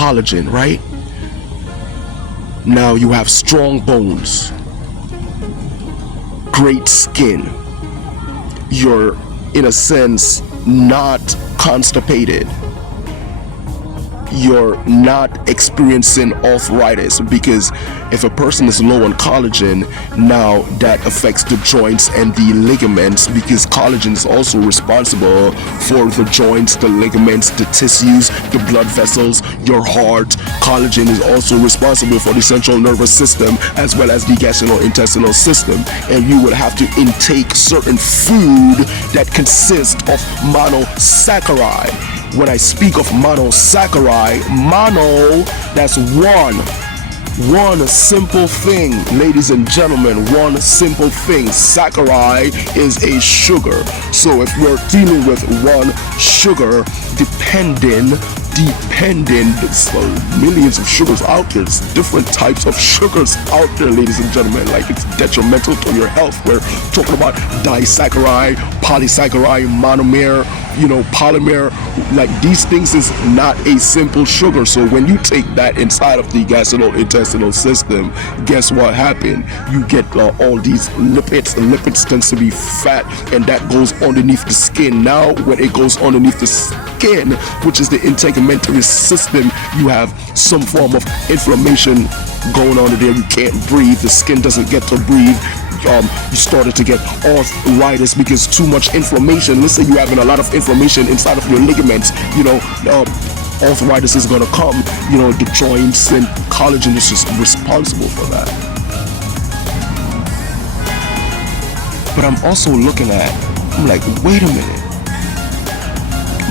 collagen, right? Now you have strong bones, great skin. You're, in a sense, not constipated. You're not experiencing arthritis, because if a person is low on collagen, now that affects the joints and the ligaments, because collagen is also responsible for the joints, the ligaments, the tissues, the blood vessels, your heart. Collagen is also responsible for the central nervous system as well as the gastrointestinal system, and you would have to intake certain food that consists of monosaccharide. When I speak of monosaccharide, mono, that's one simple thing, ladies and gentlemen, one simple thing. Saccharide is a sugar. So if we're dealing with one sugar, depending, there's millions of sugars out there. There's different types of sugars out there, ladies and gentlemen. Like, it's detrimental to your health. We're talking about disaccharide, polysaccharide, monomer, polymer. Like, these things is not a simple sugar. So when you take that inside of the gastrointestinal system, guess what happened? You get all these lipids. Lipids tends to be fat, and that goes underneath the skin. Now when it goes underneath the skin, which is the integumentary system, you have some form of inflammation going on there. You can't breathe. The skin doesn't get to breathe. You started to get arthritis because too much inflammation. Let's say you're having a lot of inflammation inside of your ligaments, arthritis is going to come. The joints, and collagen is just responsible for that. But I'm also looking at, I'm like, wait a minute,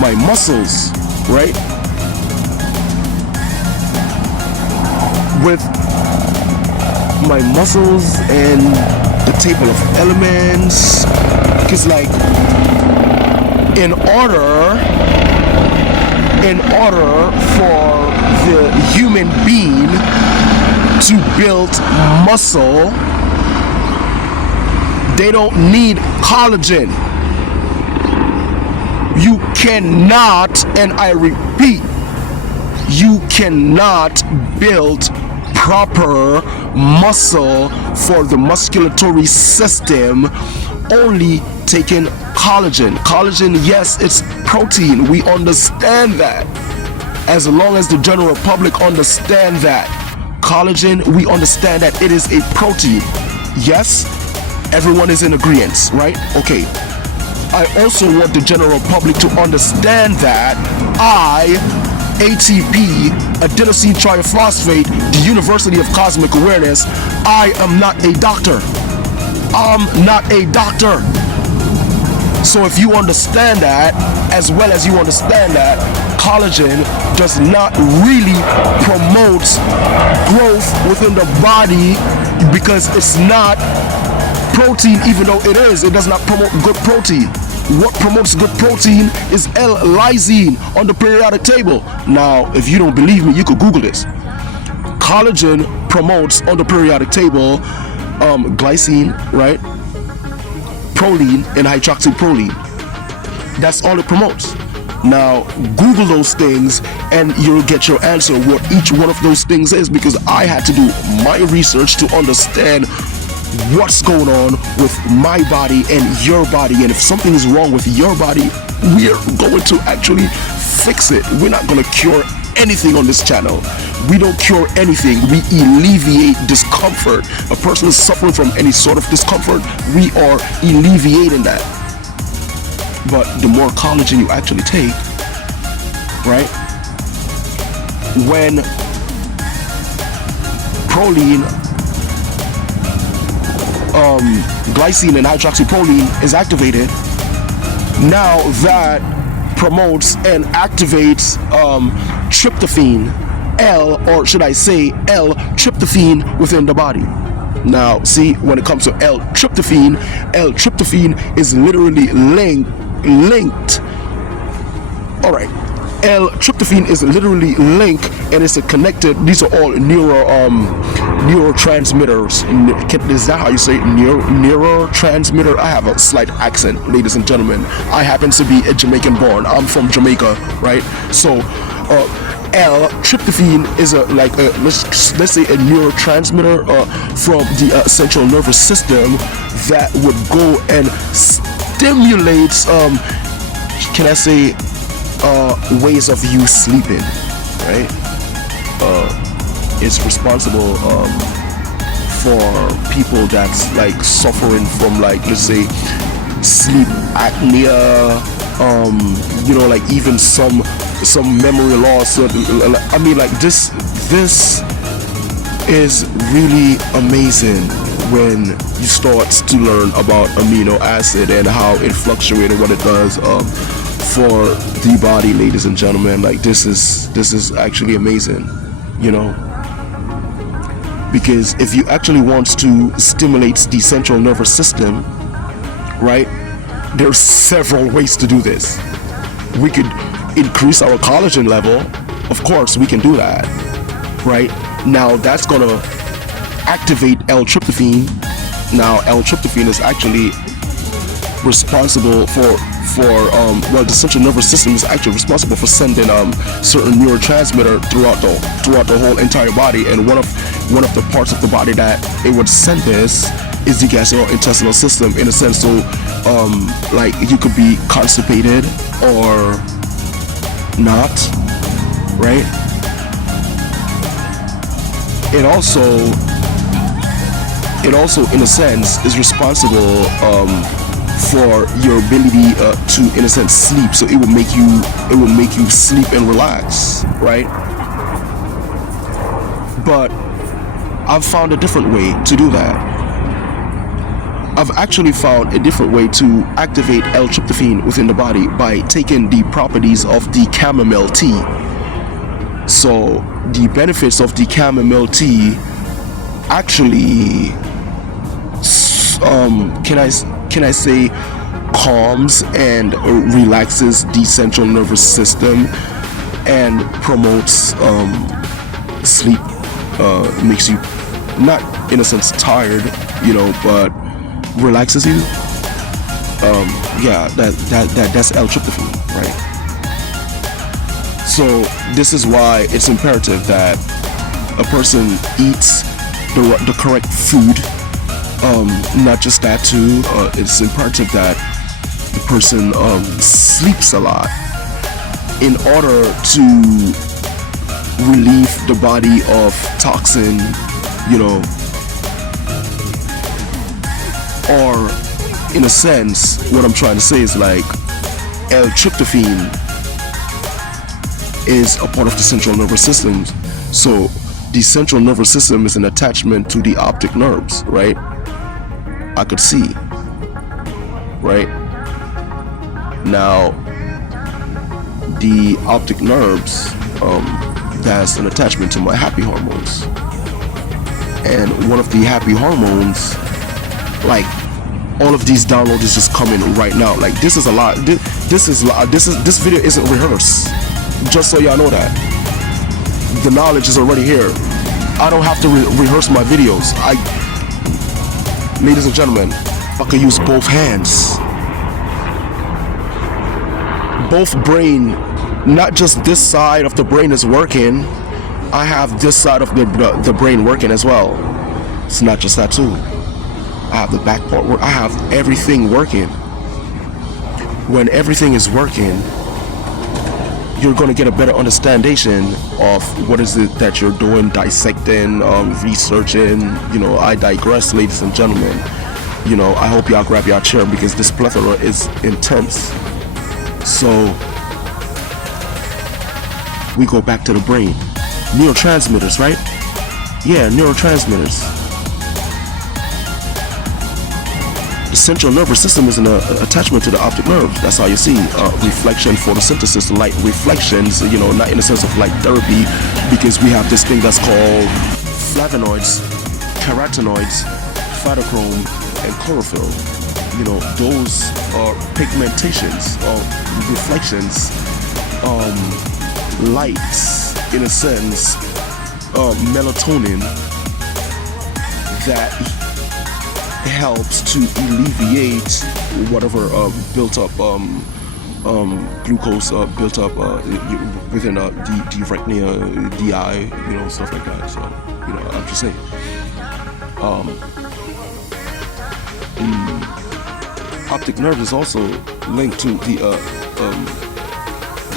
my muscles, right? With my muscles and the table of elements, because like in order for the human being to build muscle, they don't need collagen. You cannot, and I repeat, you cannot build proper muscle for the musculatory system only taking collagen. Collagen, yes, it's protein. We understand that. As long as the general public understand that. Collagen, we understand that it is a protein. Yes, everyone is in agreement, right? Okay. I also want the general public to understand that ATP, adenosine triphosphate, the University of Cosmic Awareness, I am not a doctor. I'm not a doctor. So if you understand that, as well as you understand that collagen does not really promote growth within the body, because it's not protein, even though it does not promote good protein. What promotes good protein is L-lysine on the periodic table. Now, if you don't believe me, you could Google this. Collagen promotes on the periodic table glycine, right? Proline and hydroxyproline. That's all it promotes. Now, Google those things and you'll get your answer what each one of those things is, because I had to do my research to understand what's going on with my body and your body. And if something is wrong with your body, we are going to actually fix it. We're not going to cure anything on this channel. We don't cure anything. We alleviate discomfort. A person is suffering from any sort of discomfort, we are alleviating that. But the more collagen you actually take, right, when proline, glycine and hydroxyproline is activated, now that promotes and activates tryptophan, or should I say L-tryptophan within the body. Now, see, when it comes to L-tryptophan is literally linked. All right. L-tryptophan is literally linked, and it's connected. These are all neurotransmitters. Is that how you say it? Neurotransmitter? I have a slight accent, ladies and gentlemen. I happen to be a Jamaican born. I'm from Jamaica, right? So L-tryptophan is let's say a neurotransmitter from the central nervous system that would go and stimulate can I say ways of you sleeping, right? It's responsible for people that's like suffering from like, let's say, sleep apnea, like even some memory loss. I mean, like this is really amazing when you start to learn about amino acid and how it fluctuates and what it does for the body, ladies and gentlemen. Like this is actually amazing, because if you actually want to stimulate the central nervous system, right, there's several ways to do this. We could increase our collagen level. Of course we can do that, right? Now that's gonna activate L-tryptophan. Now L-tryptophan is actually responsible for the central nervous system is actually responsible for sending certain neurotransmitter throughout the whole entire body, and one of the parts of the body that it would send this is the gastrointestinal system, in a sense. So like you could be constipated or not, right? It also in a sense is responsible for your ability to, in a sense, sleep. So it will make you sleep and relax, right? But I've found a different way to do that. I've actually found a different way to activate L-tryptophan within the body by taking the properties of the chamomile tea. So the benefits of the chamomile tea actually can I say calms and relaxes the central nervous system and promotes sleep, makes you not in a sense tired, but relaxes you. That's L-tryptophan, right? So this is why it's imperative that a person eats the correct food. Not just that too, it's imperative that the person sleeps a lot in order to relieve the body of toxin, or in a sense, what I'm trying to say is like L-tryptophan is a part of the central nervous system. So the central nervous system is an attachment to the optic nerves, right? I could see, right? Now, the optic nerves, that's an attachment to my happy hormones. And one of the happy hormones, like all of these downloads is just coming right now. Like this is a lot. This video isn't rehearsed. Just so y'all know that. The knowledge is already here. I don't have to rehearse my videos. Ladies and gentlemen, I can use both hands. Both brain, not just this side of the brain is working. I have this side of the brain working as well. It's not just that too. I have the back part where I have everything working. When everything is working, you're going to get a better understanding of what is it that you're doing, dissecting, researching. I digress, ladies and gentlemen. I hope y'all grab your chair because this plethora is intense. So we go back to the brain. Neurotransmitters, right? Yeah, neurotransmitters. The central nervous system is an attachment to the optic nerve. That's how you see reflection, photosynthesis, light reflections, not in the sense of light therapy, because we have this thing that's called flavonoids, carotenoids, phytochrome, and chlorophyll. Those are pigmentations or reflections, lights, in a sense, melatonin that helps to alleviate whatever built up glucose built up within the retina, the eye, stuff like that. So, I'm just saying. The optic nerve is also linked to the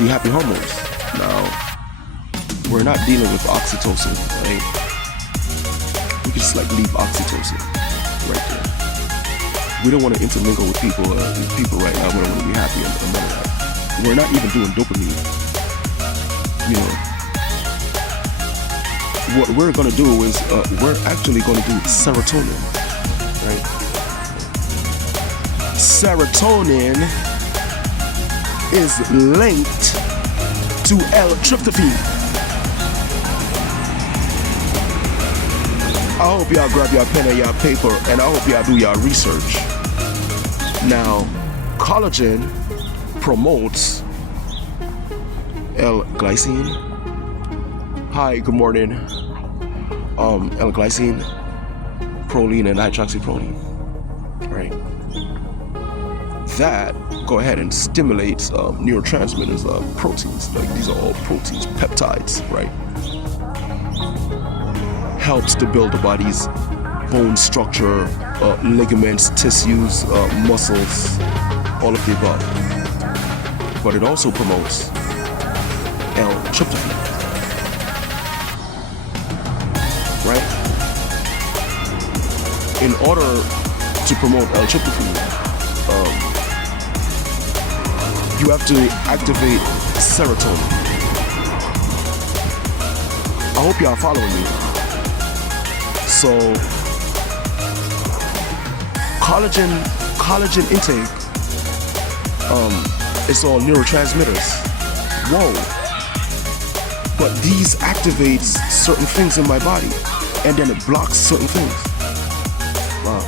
happy hormones. Now, we're not dealing with oxytocin, right? We can just leave oxytocin right there. We don't want to intermingle with people right now. We don't want to be happy and none of that. We're not even doing dopamine. What we're going to do is we're actually going to do serotonin, right? Serotonin is linked to L-tryptophan. I hope y'all grab your pen and your paper, and I hope y'all do your research. Now, collagen promotes L-glycine. Hi, good morning. L-glycine, proline, and hydroxyproline. Right. That go ahead and stimulates neurotransmitters, proteins. Like these are all proteins, peptides, right? Helps to build the body's bone structure, ligaments, tissues, muscles, all of the above. But it also promotes L-tryptophan, right? In order to promote L-tryptophan, you have to activate serotonin. I hope y'all following me. So, collagen intake, it's all neurotransmitters. Whoa. But these activates certain things in my body, and then it blocks certain things. Wow.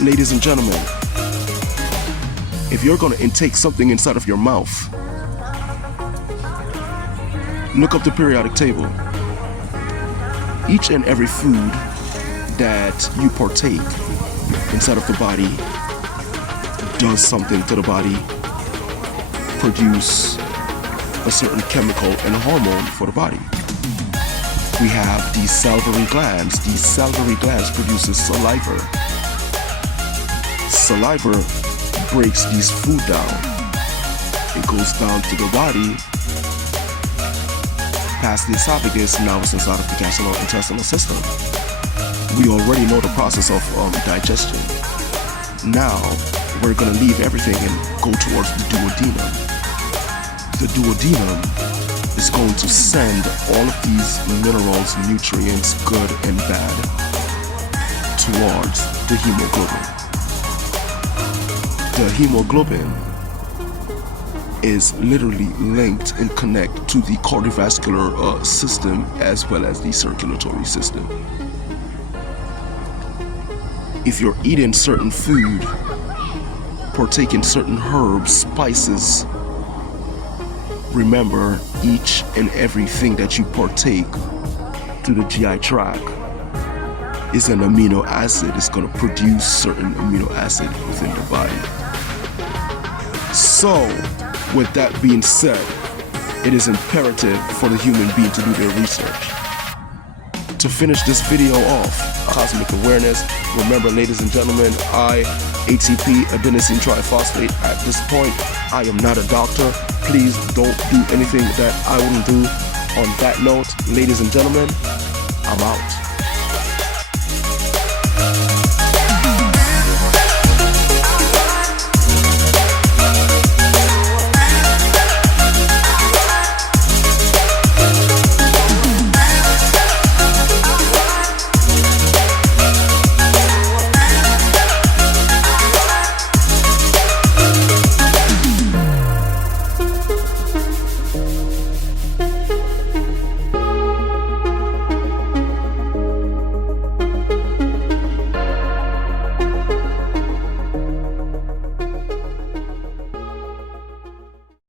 Ladies and gentlemen, if you're gonna intake something inside of your mouth, look up the periodic table. Each and every food that you partake inside of the body does something to the body, produce a certain chemical and hormone for the body. We have these salivary glands. These salivary glands produces saliva. Saliva breaks these food down. It goes down to the body, past the esophagus, now it's inside of the gastrointestinal system. We already know the process of digestion. Now, we're going to leave everything and go towards the duodenum. The duodenum is going to send all of these minerals, nutrients, good and bad, towards the hemoglobin. The hemoglobin is literally linked and connect to the cardiovascular system as well as the circulatory system. If you're eating certain food, partaking certain herbs, spices, remember each and everything that you partake through the GI tract is an amino acid. It's going to produce certain amino acid within the body. So, with that being said, it is imperative for the human being to do their research. To finish this video off, cosmic awareness, remember ladies and gentlemen, ATP, adenosine triphosphate. At this point, I am not a doctor. Please don't do anything that I wouldn't do. On that note, ladies and gentlemen, I'm out.